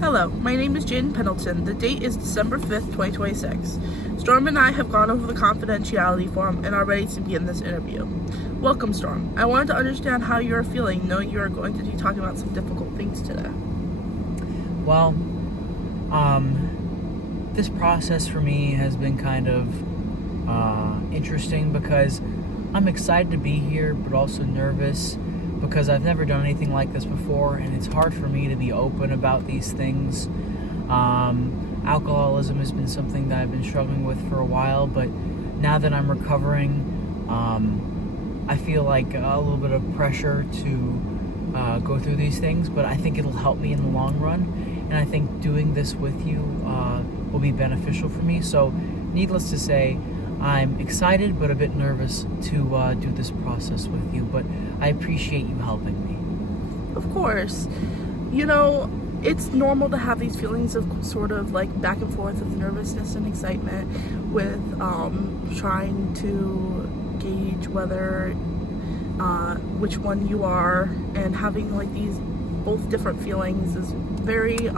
Hello, my name is Jaden Pendleton. The date is December 5th, 2026. Storm and I have gone over the confidentiality form and are ready to begin this interview. Welcome, Storm. I wanted to understand how you are feeling, knowing you are going to be talking about some difficult things today. Well, this process for me has been kind of interesting because I'm excited to be here, but also nervous because I've never done anything like this before, and it's hard for me to be open about these things. Alcoholism has been something that I've been struggling with for a while, but now that I'm recovering, I feel like a little bit of pressure to go through these things, but I think it'll help me in the long run, and I think doing this with you will be beneficial for me. So needless to say, I'm excited but a bit nervous to do this process with you, but I appreciate you helping me. Of course. You know, it's normal to have these feelings of sort of like back and forth of nervousness and excitement with trying to gauge whether which one you are, and having like these both different feelings is very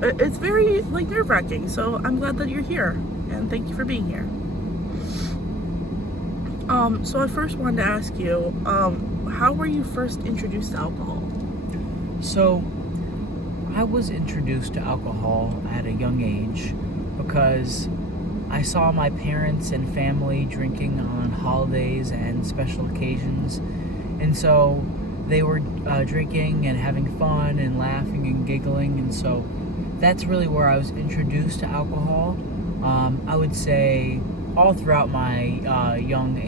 it's very like nerve-wracking. So I'm glad that you're here, and thank you for being here. So I first wanted to ask you, how were you first introduced to alcohol? So I was introduced to alcohol at a young age because I saw my parents and family drinking on holidays and special occasions, and so they were drinking and having fun and laughing and giggling, and so that's really where I was introduced to alcohol. I would say all throughout my young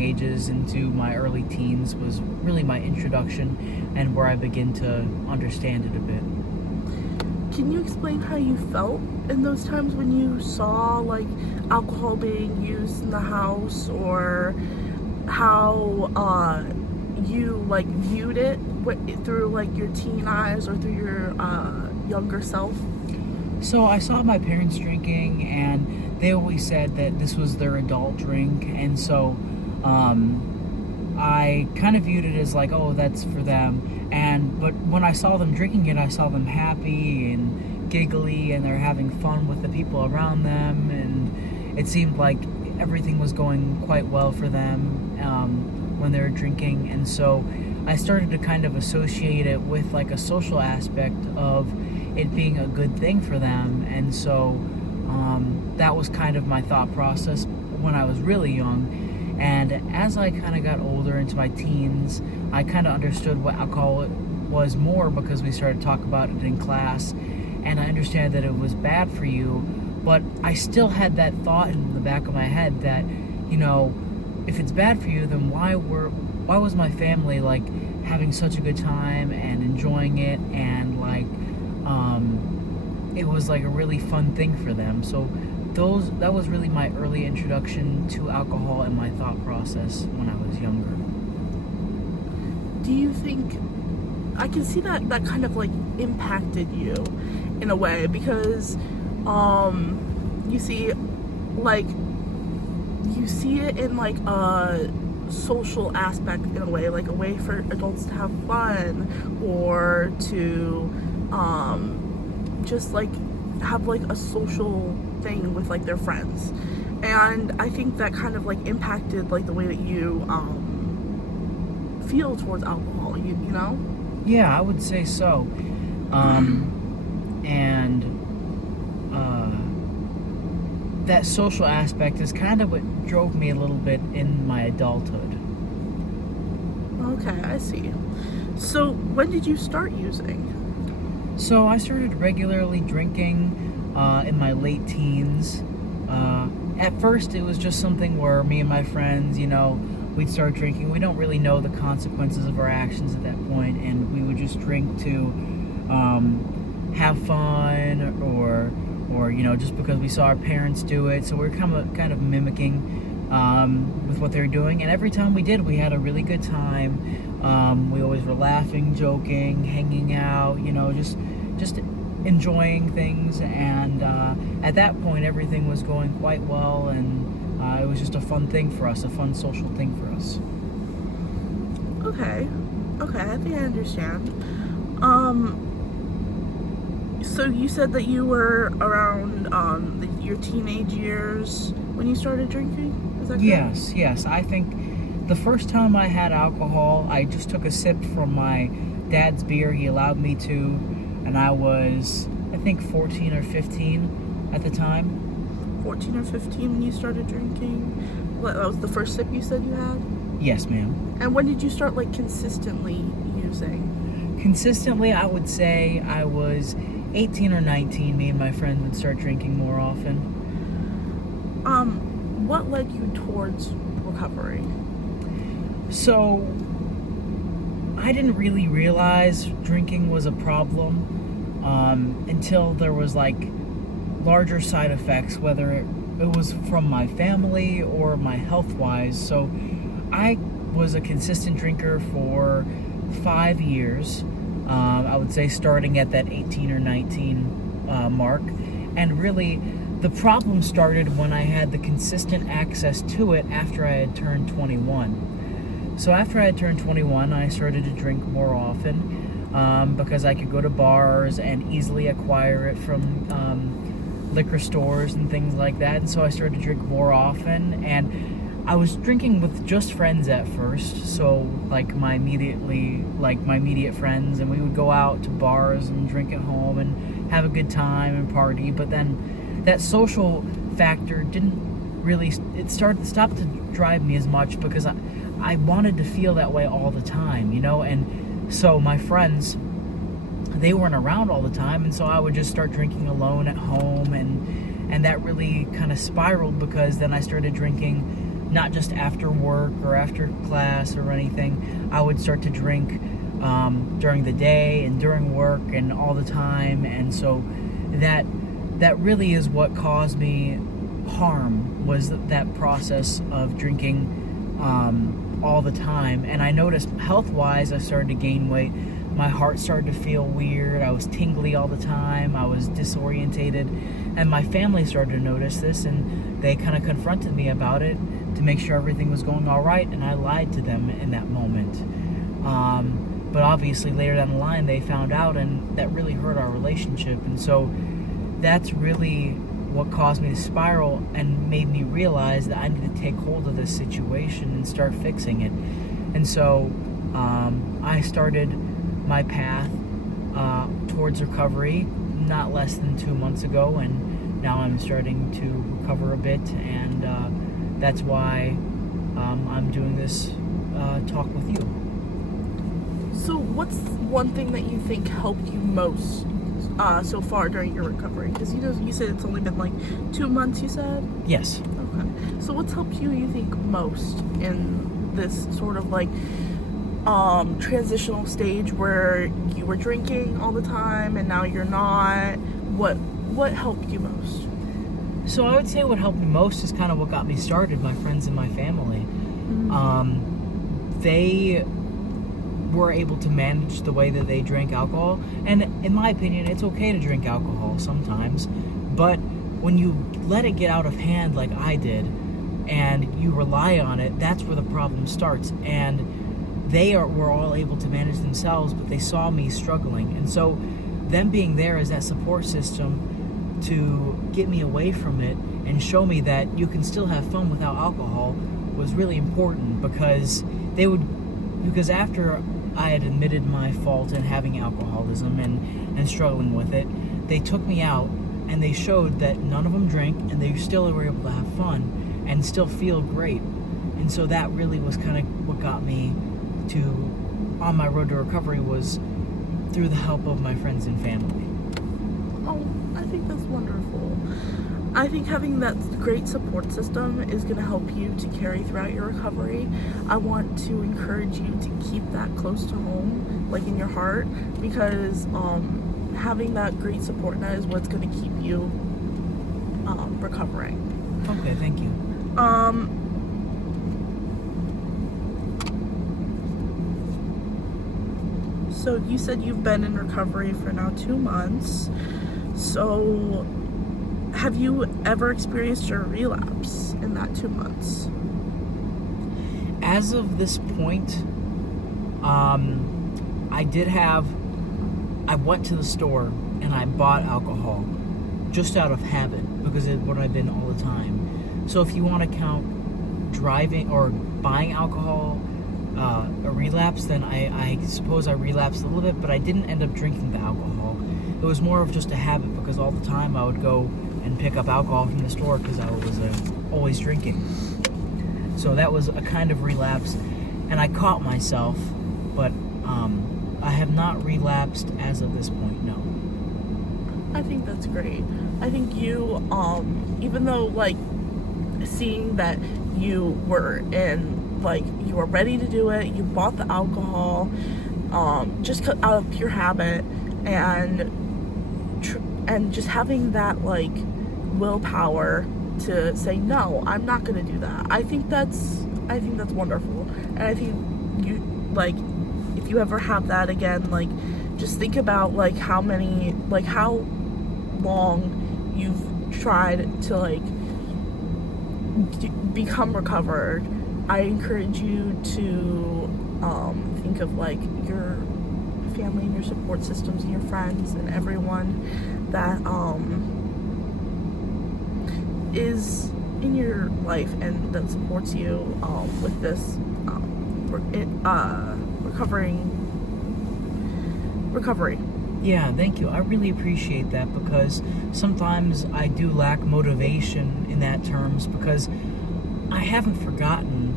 ages into my early teens was really my introduction and where I begin to understand it a bit. Can you explain how you felt in those times when you saw like alcohol being used in the house, or how you like viewed it through like your teen eyes or through your younger self? So I saw my parents drinking, and they always said that this was their adult drink, and so I kind of viewed it as like, oh, that's for them. But when I saw them drinking it, I saw them happy and giggly, and they're having fun with the people around them, and it seemed like everything was going quite well for them when they were drinking, and so I started to kind of associate it with like a social aspect of it being a good thing for them, and so that was kind of my thought process when I was really young. And as I kind of got older into my teens, I kind of understood what alcohol was more because we started to talk about it in class, and I understand that it was bad for you, but I still had that thought in the back of my head that, you know, if it's bad for you, then why was my family like having such a good time and enjoying it, and like it was like a really fun thing for them. So that was really my early introduction to alcohol and my thought process when I was younger. Do you think, I can see that kind of like impacted you in a way, because you see it in like a social aspect in a way for adults to have fun, or to just like have like a social thing with like their friends, and I think that kind of like impacted like the way that you feel towards alcohol, you know? Yeah, I would say so. And that social aspect is kind of what drove me a little bit in my adulthood. Okay, I see. So when did you start using? So I started regularly drinking in my late teens. At first it was just something where me and my friends, you know, we'd start drinking. We don't really know the consequences of our actions at that point, and we would just drink to have fun, or you know, just because we saw our parents do it. So we're kind of mimicking with what they were doing, and every time we did, we had a really good time. We always were laughing, joking, hanging out, you know, just enjoying things, and at that point everything was going quite well, and it was just a fun thing for us, a fun social thing for us. Okay, I think I understand. Um, so you said that you were around your teenage years when you started drinking? Is that correct? Yes. I think the first time I had alcohol, I just took a sip from my dad's beer. He allowed me to, and I was, I think, 14 or 15 at the time. 14 or 15 when you started drinking? What, that was the first sip you said you had? Yes, ma'am. And when did you start, like, consistently using? Consistently, I would say I was 18 or 19. Me and my friend would start drinking more often. What led you towards recovery? So, I didn't really realize drinking was a problem until there was like larger side effects, whether it was from my family or my health wise. So, I was a consistent drinker for 5 years. I would say starting at that 18 or 19 mark. And really, the problem started when I had the consistent access to it after I had turned 21. So after I had turned 21, I started to drink more often because I could go to bars and easily acquire it from liquor stores and things like that. And so I started to drink more often. And I was drinking with just friends at first, so like my immediate friends, and we would go out to bars and drink at home and have a good time and party. But then that social factor didn't really, stopped to drive me as much because I wanted to feel that way all the time, you know. And so my friends, they weren't around all the time, and so I would just start drinking alone at home, and that really kind of spiraled because then I started drinking not just after work or after class or anything. I would start to drink during the day and during work and all the time. And so that really is what caused me harm, was that process of drinking all the time. And I noticed health-wise, I started to gain weight. My heart started to feel weird. I was tingly all the time. I was disorientated. And my family started to notice this, and they kind of confronted me about it to make sure everything was going all right, and I lied to them in that moment. But obviously later down the line they found out, and that really hurt our relationship. And so that's really what caused me to spiral and made me realize that I need to take hold of this situation and start fixing it. And so I started my path towards recovery not less than 2 months ago, and now I'm starting to recover a bit, and that's why I'm doing this talk with you. So what's one thing that you think helped you most so far during your recovery? Because you said it's only been like 2 months, you said? Yes. Okay. So what's helped you think, most in this sort of like transitional stage where you were drinking all the time and now you're not? What helped you most? So I would say what helped me most is kind of what got me started, my friends and my family. They were able to manage the way that they drank alcohol. And in my opinion, it's okay to drink alcohol sometimes. But when you let it get out of hand like I did, and you rely on it, that's where the problem starts. And were all able to manage themselves, but they saw me struggling. And so them being there as that support system to get me away from it and show me that you can still have fun without alcohol was really important, because after I had admitted my fault in having alcoholism and struggling with it, they took me out and they showed that none of them drank and they still were able to have fun and still feel great. And so that really was kind of what got me on my road to recovery, was through the help of my friends and family. Oh, I think that's wonderful. I think having that great support system is going to help you to carry throughout your recovery. I want to encourage you to keep that close to home, like in your heart, because having that great support net is what's going to keep you recovering. Okay, thank you. So you said you've been in recovery for now 2 months. So have you ever experienced a relapse in that 2 months? As of this point, I did have I went to the store and I bought alcohol just out of habit because it's what I've been all the time. So if you want to count driving or buying alcohol a relapse, then I suppose I relapsed a little bit, but I didn't end up drinking the alcohol. It was more of just a habit because all the time I would go and pick up alcohol from the store because I was always drinking. So that was a kind of relapse, and I caught myself, but I have not relapsed as of this point, no. I think that's great. I think you, even though, like, seeing that you were you were ready to do it, you bought the alcohol, just out of pure habit, and just having that, like, willpower to say, no, I'm not going to do that. I think that's wonderful. And I think you, like, if you ever have that again, like, just think about, like, how long you've tried to, like, become recovered. I encourage you to think of, like, your family and your support systems and your friends and everyone that is in your life and that supports you with this recovery. Yeah, thank you. I really appreciate that because sometimes I do lack motivation in that terms because I haven't forgotten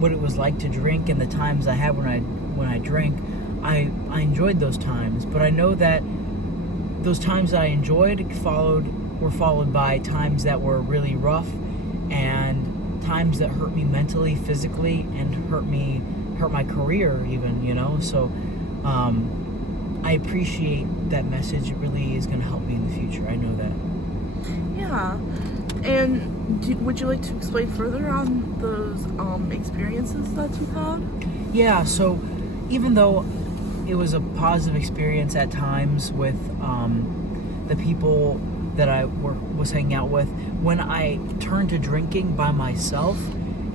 what it was like to drink and the times I had when I drank. I enjoyed those times, but I know that those times that I enjoyed were followed by times that were really rough and times that hurt me mentally, physically, and hurt my career even, you know. So I appreciate that message. It really is going to help me in the future. I know that. Yeah. And would you like to explain further on those experiences that you've had? Yeah, so even though it was a positive experience at times with the people that I was hanging out with, when I turned to drinking by myself,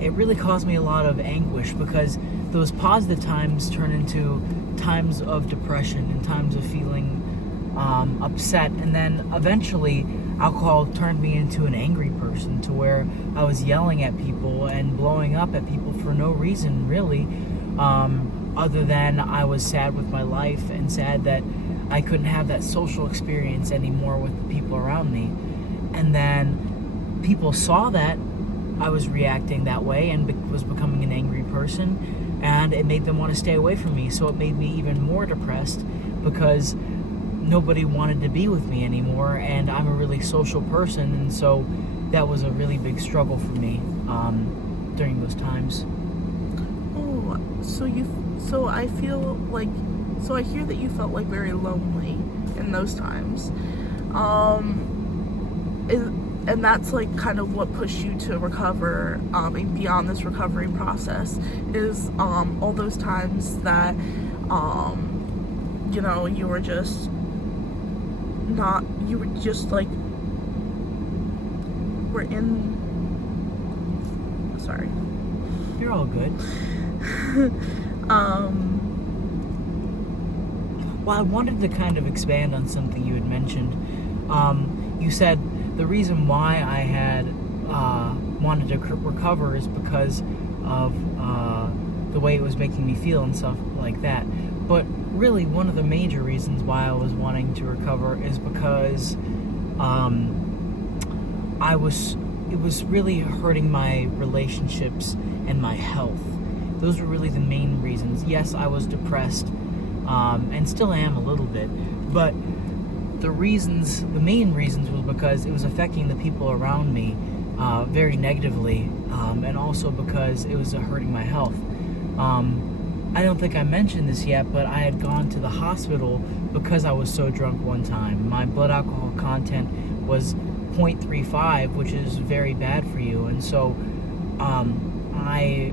it really caused me a lot of anguish because those positive times turn into times of depression and times of feeling upset, and then eventually alcohol turned me into an angry person to where I was yelling at people and blowing up at people for no reason really, other than I was sad with my life and sad that I couldn't have that social experience anymore with the people around me. And then people saw that I was reacting that way and was becoming an angry person, and it made them want to stay away from me. So it made me even more depressed because nobody wanted to be with me anymore, and I'm a really social person, and so that was a really big struggle for me during those times. Oh, so I hear that you felt like very lonely in those times. And that's like kind of what pushed you to recover, and beyond this recovery process is all those times that you were just like sorry. You're all good. Well, I wanted to kind of expand on something you had mentioned. You said the reason why I had wanted to recover is because of the way it was making me feel and stuff like that. But really, one of the major reasons why I was wanting to recover is because it was really hurting my relationships and my health. Those were really the main reasons. Yes, I was depressed, and still am a little bit, but the main reasons was because it was affecting the people around me very negatively, and also because it was hurting my health. I don't think I mentioned this yet, but I had gone to the hospital because I was so drunk one time. My blood alcohol content was 0.35, which is very bad for you, and so I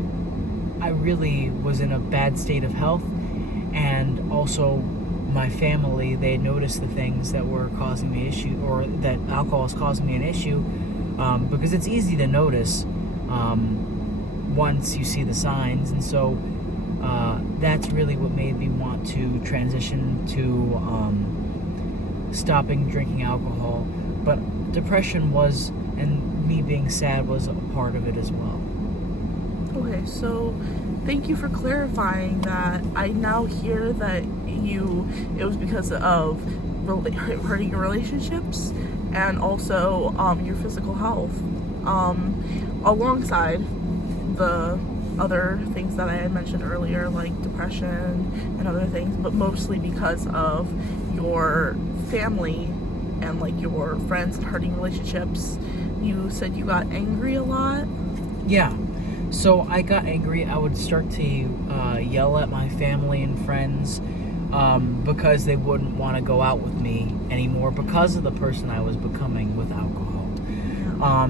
really was in a bad state of health, and also my family, they noticed the things that were causing me issue, or that alcohol was causing me an issue, because it's easy to notice once you see the signs, and so that's really what made me want to transition to stopping drinking alcohol. But depression was, and me being sad was a part of it as well. Okay, so thank you for clarifying that. I now hear that it was because of hurting your relationships and also your physical health, alongside the other things that I had mentioned earlier, like depression and other things, but mostly because of your family and like your friends and hurting relationships. You said you got angry a lot. Yeah. So I got angry. I would start to yell at my family and friends because they wouldn't want to go out with me anymore because of the person I was becoming with alcohol.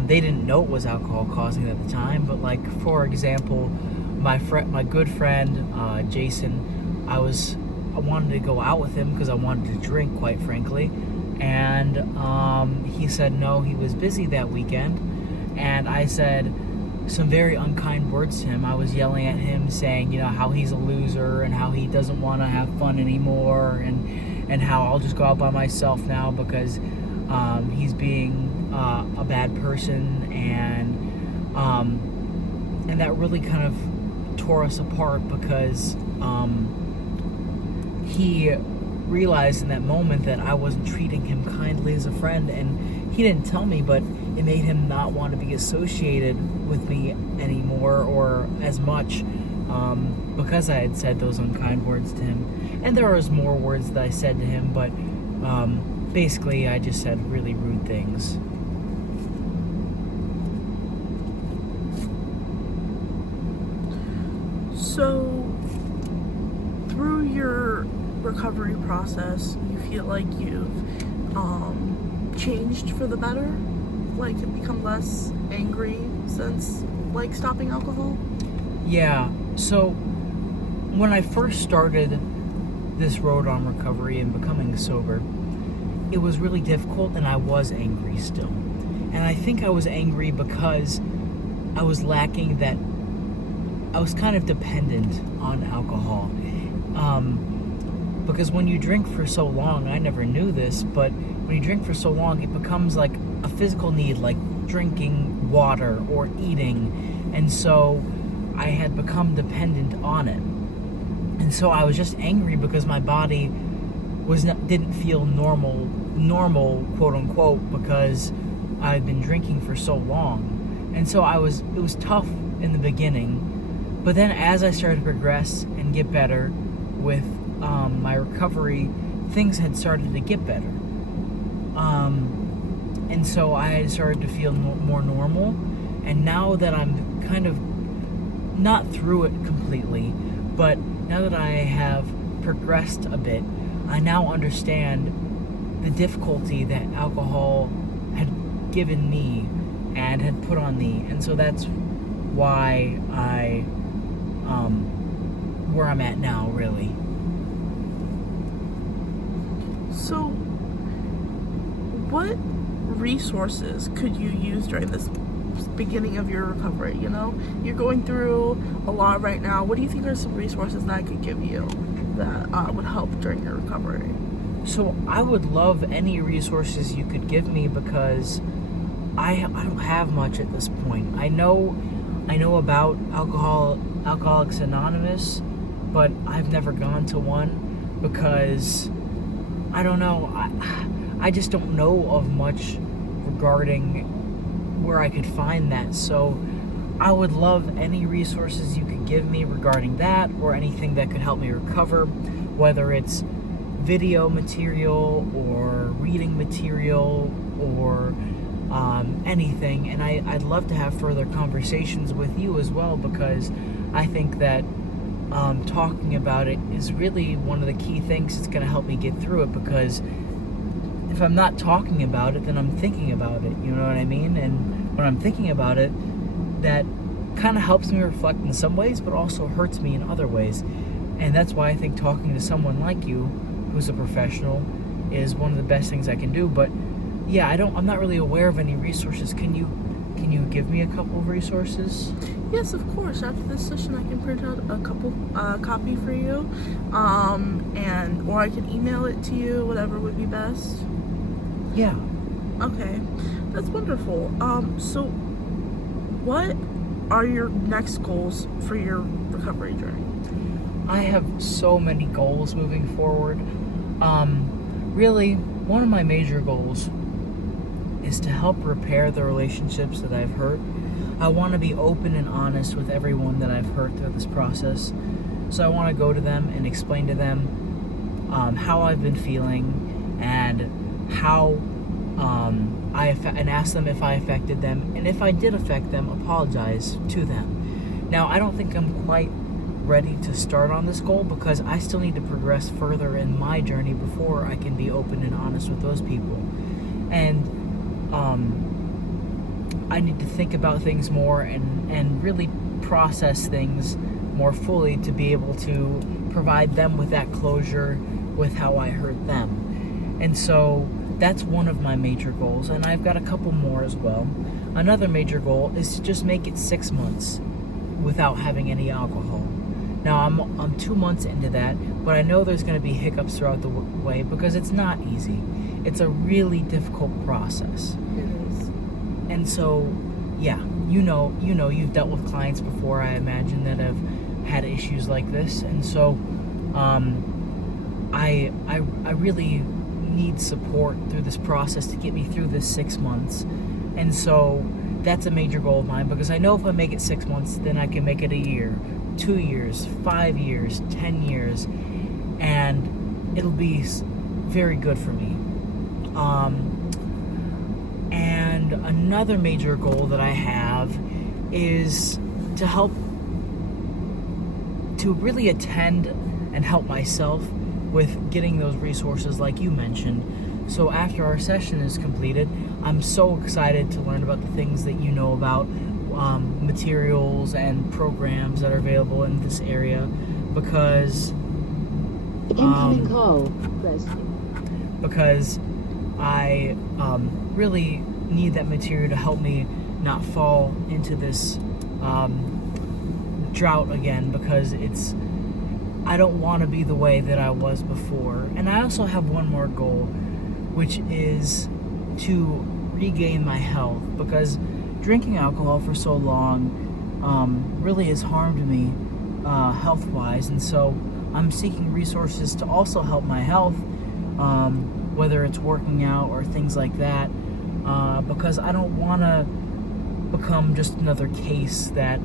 They didn't know it was alcohol causing it at the time, but like, for example, my good friend Jason, I wanted to go out with him because I wanted to drink, quite frankly, and he said no, he was busy that weekend, and I said some very unkind words to him. I was yelling at him, saying, how he's a loser and how he doesn't want to have fun anymore, and how I'll just go out by myself now because he's being a bad person, and that really kind of tore us apart because he realized in that moment that I wasn't treating him kindly as a friend, and he didn't tell me, but it made him not want to be associated with me anymore or as much because I had said those unkind words to him. And there was more words that I said to him, but basically I just said really rude things. So through your recovery process, you feel like you've changed for the better? Like, become less angry since like stopping alcohol? Yeah. So when I first started this road on recovery and becoming sober, it was really difficult, and I was angry still. And I think I was angry because I was lacking that. I was kind of dependent on alcohol. Because when you drink for so long, I never knew this, but when you drink for so long, it becomes like a physical need, like drinking water or eating. And so I had become dependent on it. And so I was just angry because my body didn't feel normal, quote unquote, because I'd been drinking for so long. And so it was tough in the beginning, but then as I started to progress and get better with my recovery, things had started to get better. And so I started to feel more normal, and now that I'm kind of not through it completely, but now that I have progressed a bit, I now understand the difficulty that alcohol had given me and had put on me, and so that's why where I'm at now, really. So what resources could you use during this beginning of your recovery? You're going through a lot right now. What do you think are some resources that I could give you that would help during your recovery? So I would love any resources you could give me, because I don't have much at this point. I know about Alcoholics Anonymous, but I've never gone to one because I don't know. I just don't know of much regarding where I could find that. So I would love any resources you could give me regarding that, or anything that could help me recover, whether it's video material or reading material or anything. And I'd love to have further conversations with you as well, because I think that talking about it is really one of the key things that's going to help me get through it, because if I'm not talking about it, then I'm thinking about it, you know what I mean? And when I'm thinking about it, that kind of helps me reflect in some ways, but also hurts me in other ways. And that's why I think talking to someone like you, who's a professional, is one of the best things I can do. But yeah, I'm not really aware of any resources. Can you can you give me a couple of resources? Yes, of course. After this session, I can print out a couple copy for you, and or I can email it to you, whatever would be best. Yeah. Okay, that's wonderful. So what are your next goals for your recovery journey? I have so many goals moving forward. Really, one of my major goals is to help repair the relationships that I've hurt. I want to be open and honest with everyone that I've hurt through this process. So I want to go to them and explain to them how I've been feeling and how and ask them if I affected them, and if I did affect them, apologize to them. Now, I don't think I'm quite ready to start on this goal because I still need to progress further in my journey before I can be open and honest with those people. And I need to think about things more and really process things more fully to be able to provide them with that closure with how I hurt them. And so that's one of my major goals, and I've got a couple more as well. Another major goal is to just make it 6 months without having any alcohol. Now, I'm 2 months into that, but I know there's going to be hiccups throughout the way because it's not easy. It's a really difficult process. It is. And so, yeah, you've dealt with clients before, I imagine, that have had issues like this. And so, I really need support through this process to get me through this 6 months. And so that's a major goal of mine because I know if I make it 6 months, then I can make it a year, 2 years, 5 years, 10 years, and it'll be very good for me. And another major goal that I have is to help to really attend and help myself with getting those resources like you mentioned. So after our session is completed, I'm so excited to learn about the things that you know about materials and programs that are available in this area because Incoming call. Press. because I really need that material to help me not fall into this drought again because I don't want to be the way that I was before. And I also have one more goal, which is to regain my health because drinking alcohol for so long really has harmed me health-wise, and so I'm seeking resources to also help my health, whether it's working out or things like that, because I don't want to become just another case that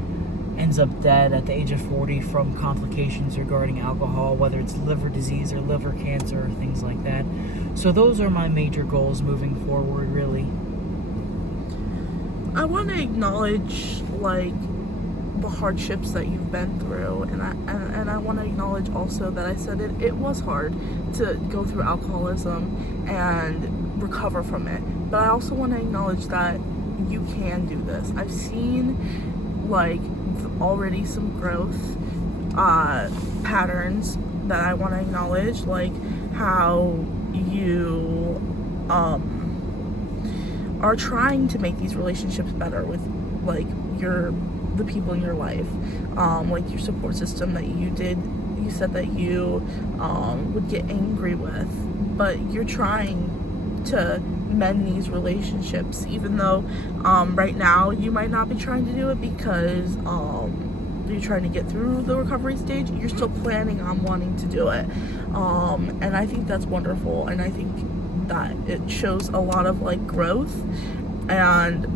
ends up dead at the age of 40 from complications regarding alcohol, whether it's liver disease or liver cancer or things like that. So those are my major goals moving forward, really. I want to acknowledge the hardships that you've been through, and I want to acknowledge also that I said it was hard to go through alcoholism and recover from it, but I also want to acknowledge that you can do this. I've seen already some growth patterns that I want to acknowledge, like how you are trying to make these relationships better with the people in your life, your support system that you said that you would get angry with, but you're trying to mend these relationships, even though right now you might not be trying to do it because you're trying to get through the recovery stage. You're still planning on wanting to do it, and I think that's wonderful, and I think that it shows a lot of growth, and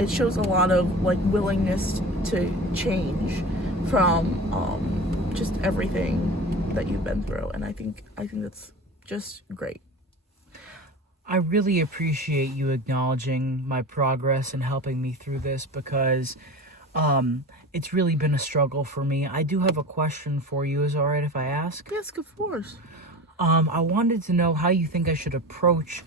it shows a lot of willingness to change from just everything that you've been through, and I think that's just great. I really appreciate you acknowledging my progress and helping me through this because it's really been a struggle for me. I do have a question for you. Is it all right if I ask? Yes, of course. I wanted to know how you think I should approach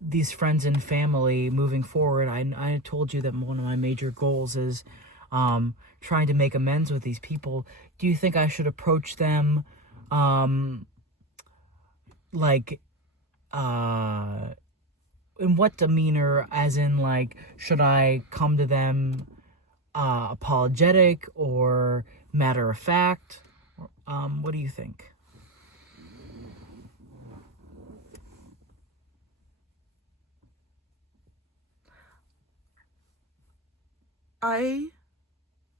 these friends and family moving forward. I told you that one of my major goals is trying to make amends with these people. Do you think I should approach them in what demeanor, as in, like, should I come to them apologetic or matter of fact? What do you think? I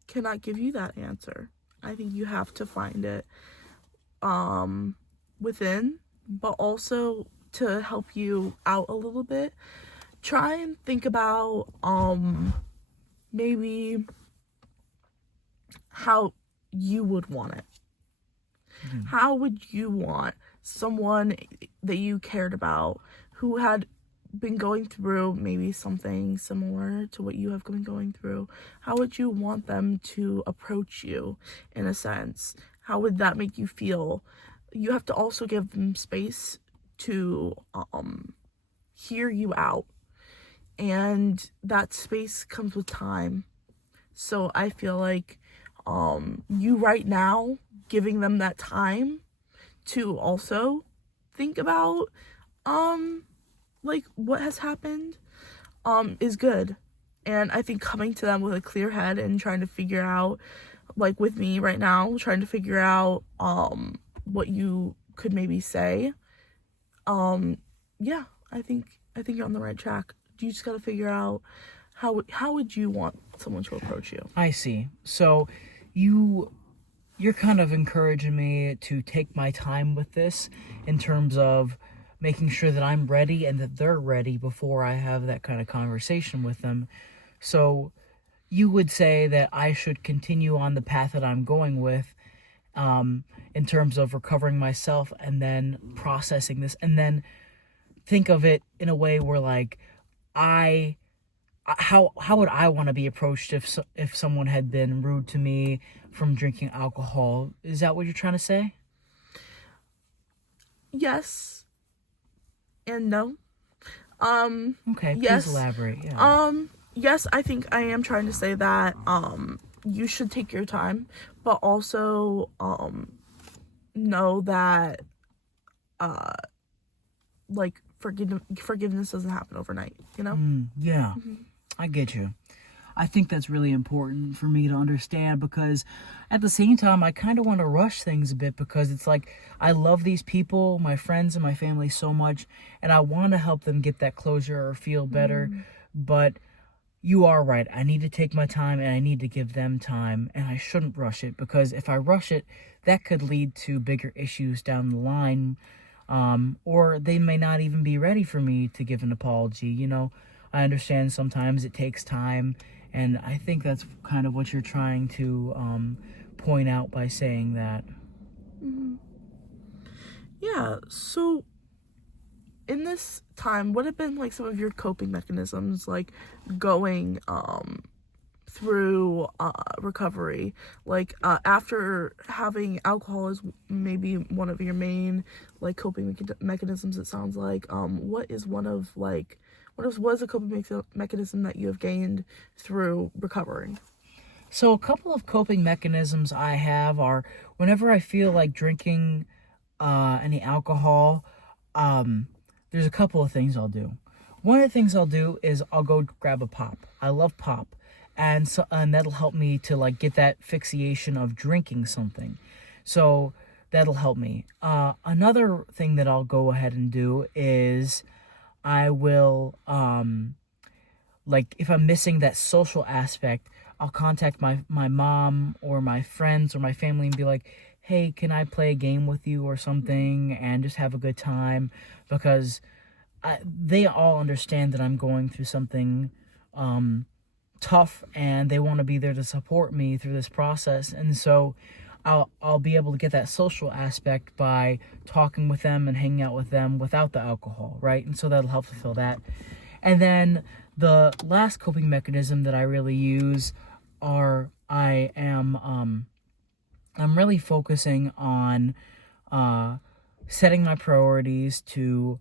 cannot give you that answer. I think you have to find it within, but also to help you out a little bit, try and think about maybe how you would want it. How would you want someone that you cared about who had been going through maybe something similar to what you have been going through, how would you want them to approach you, in a sense? How would that make you feel? You have to also give them space to hear you out, and that space comes with time. So I feel like you right now giving them that time to also think about like what has happened is good. And I think coming to them with a clear head and trying to figure out, like with me right now, trying to figure out what you could maybe say, yeah, I think you're on the right track. You just got to figure out how would you want someone to approach you. I see. So you're kind of encouraging me to take my time with this, in terms of making sure that I'm ready and that they're ready before I have that kind of conversation with them. So you would say that I should continue on the path that I'm going with, in terms of recovering myself and then processing this, and then think of it in a way where, like, how would I want to be approached if someone had been rude to me from drinking alcohol? Is that what you're trying to say? Yes and no. Okay, yes. Please elaborate. Yeah. Yes, I think I am trying to say that you should take your time, but also know that like forgiveness doesn't happen overnight, you know? Yeah. I get you. I think that's really important for me to understand, because at the same time, I kind of want to rush things a bit, because it's like, I love these people, my friends and my family, so much, and I want to help them get that closure or feel better. But you are right. I need to take my time, and I need to give them time, and I shouldn't rush it, because if I rush it, that could lead to bigger issues down the line, or they may not even be ready for me to give an apology. You know, I understand sometimes it takes time, and I think that's kind of what you're trying to point out by saying that. Yeah, so in this time, what have been like some of your coping mechanisms, like going through recovery, like after having alcohol is maybe one of your main like coping mechanisms, it sounds like. What is a coping mechanism that you have gained through recovering? So a couple of coping mechanisms I have are, whenever I feel like drinking any alcohol, there's a couple of things I'll do. One of the things I'll do is I'll go grab a pop. I love pop. And that'll help me to, like, get that fixation of drinking something. So that'll help me. Another thing that I'll go ahead and do is I will, like, if I'm missing that social aspect, I'll contact my mom or my friends or my family and be like, hey, can I play a game with you or something, and just have a good time, because they all understand that I'm going through something tough, and they want to be there to support me through this process. And so I'll be able to get that social aspect by talking with them and hanging out with them without the alcohol, right? And so that'll help fulfill that. And then the last coping mechanism that I really use I'm really focusing on setting my priorities to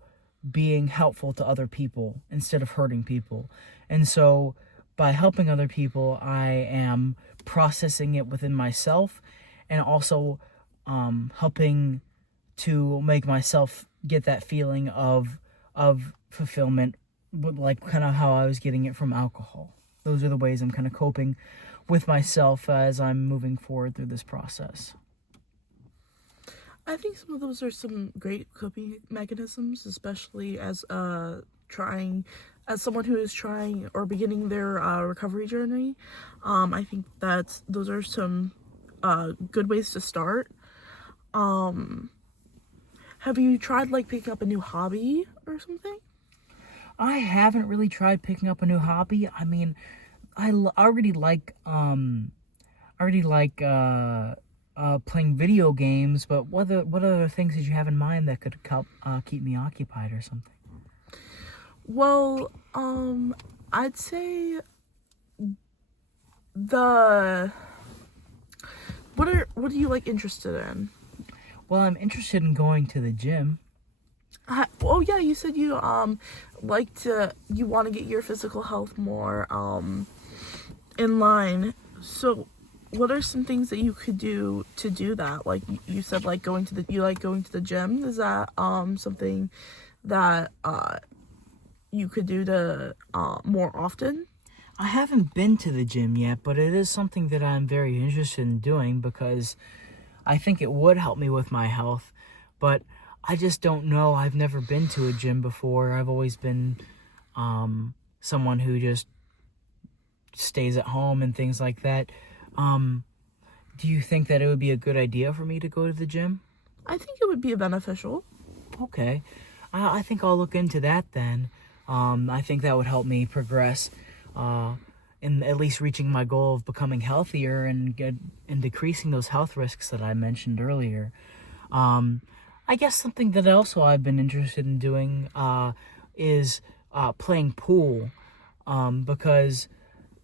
being helpful to other people instead of hurting people. And so by helping other people, I am processing it within myself, and also helping to make myself get that feeling of fulfillment but like kind of how I was getting it from alcohol. Those are the ways I'm kind of coping with myself as I'm moving forward through this process. I think some of those are some great coping mechanisms, especially as someone who is trying or beginning their recovery journey. I think those are some good ways to start. Have you tried like picking up a new hobby or something? I haven't really tried picking up a new hobby. I mean, already like playing video games, but what other things did you have in mind that could help keep me occupied or something? Well, I'd say what are you like interested in? Well, I'm interested in going to the gym. Oh yeah, you said you you want to get your physical health more in line. So what are some things that you could do to do that? Like you said, like going to the gym. Is that something that you could do to more often? I haven't been to the gym yet, but it is something that I'm very interested in doing because I think it would help me with my health. But I just don't know. I've never been to a gym before. I've always been someone who just stays at home and things like that. Do you think that it would be a good idea for me to go to the gym? I think it would be beneficial. Okay. I think I'll look into that then. I think that would help me progress in at least reaching my goal of becoming healthier and decreasing those health risks that I mentioned earlier. I guess something that also I've been interested in doing is playing pool because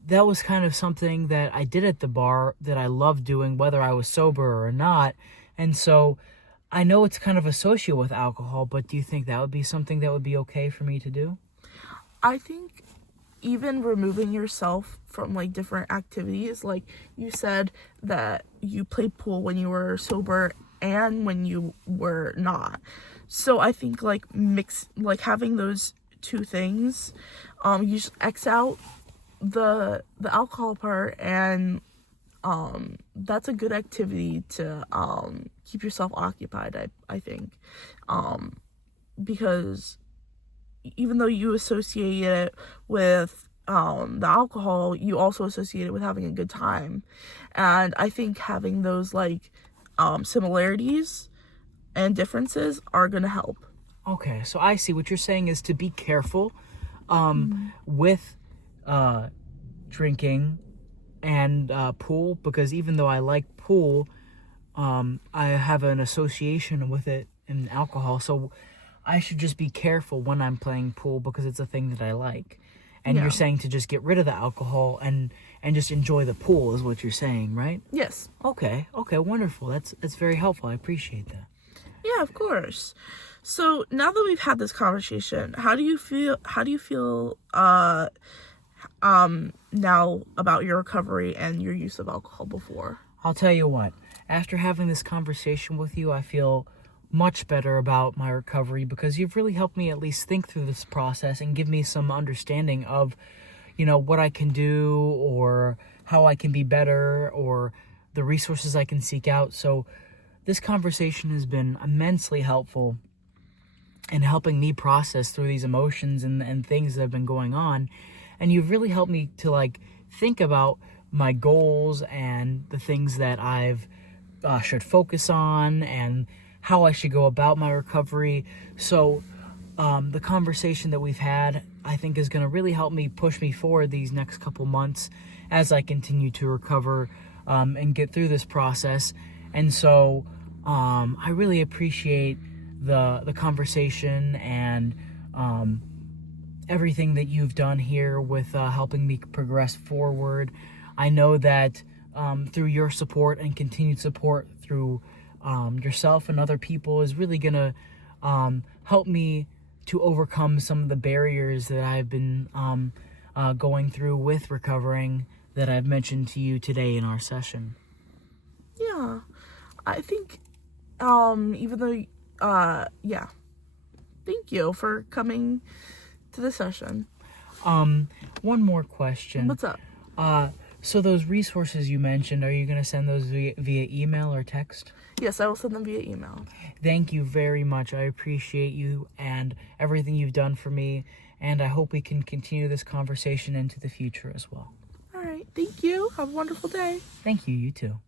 that was kind of something that I did at the bar that I loved doing, whether I was sober or not. And so I know it's kind of associated with alcohol, but do you think that would be something that would be okay for me to do? I think even removing yourself from like different activities, like you said that you played pool when you were sober and when you were not. So I think like having those two things, you just X out the alcohol part, and that's a good activity to keep yourself occupied, I think, because even though you associate it with the alcohol, you also associate it with having a good time. And I think having those like similarities and differences are gonna help. Okay, so I see what you're saying is to be careful with drinking and pool, because even though I like pool, I have an association with it in alcohol, so I should just be careful when I'm playing pool because it's a thing that I like. And Yeah. You're saying to just get rid of the alcohol and just enjoy the pool is what you're saying, right? Yes. Okay, wonderful. That's very helpful. I appreciate that. Yeah, of course. So now that we've had this conversation, how do you feel now about your recovery and your use of alcohol before? I'll tell you what, after having this conversation with you, I feel much better about my recovery because you've really helped me at least think through this process and give me some understanding of, what I can do or how I can be better or the resources I can seek out. So this conversation has been immensely helpful in helping me process through these emotions and things that have been going on. And you've really helped me to think about my goals and the things that I've should focus on and how I should go about my recovery. So the conversation that we've had, I think, is going to really help me push me forward these next couple months as I continue to recover and get through this process. And so I really appreciate the conversation and everything that you've done here with helping me progress forward. I know that through your support and continued support through yourself and other people is really going to help me to overcome some of the barriers that I've been going through with recovering that I've mentioned to you today in our session. Yeah, I think even though thank you for coming to the session. One more question. What's up? So those resources you mentioned, are you going to send those via email or text? Yes, I will send them via email. Thank you very much. I appreciate you and everything you've done for me, and I hope we can continue this conversation into the future as well. All right. Thank you. Have a wonderful day. Thank you, you too.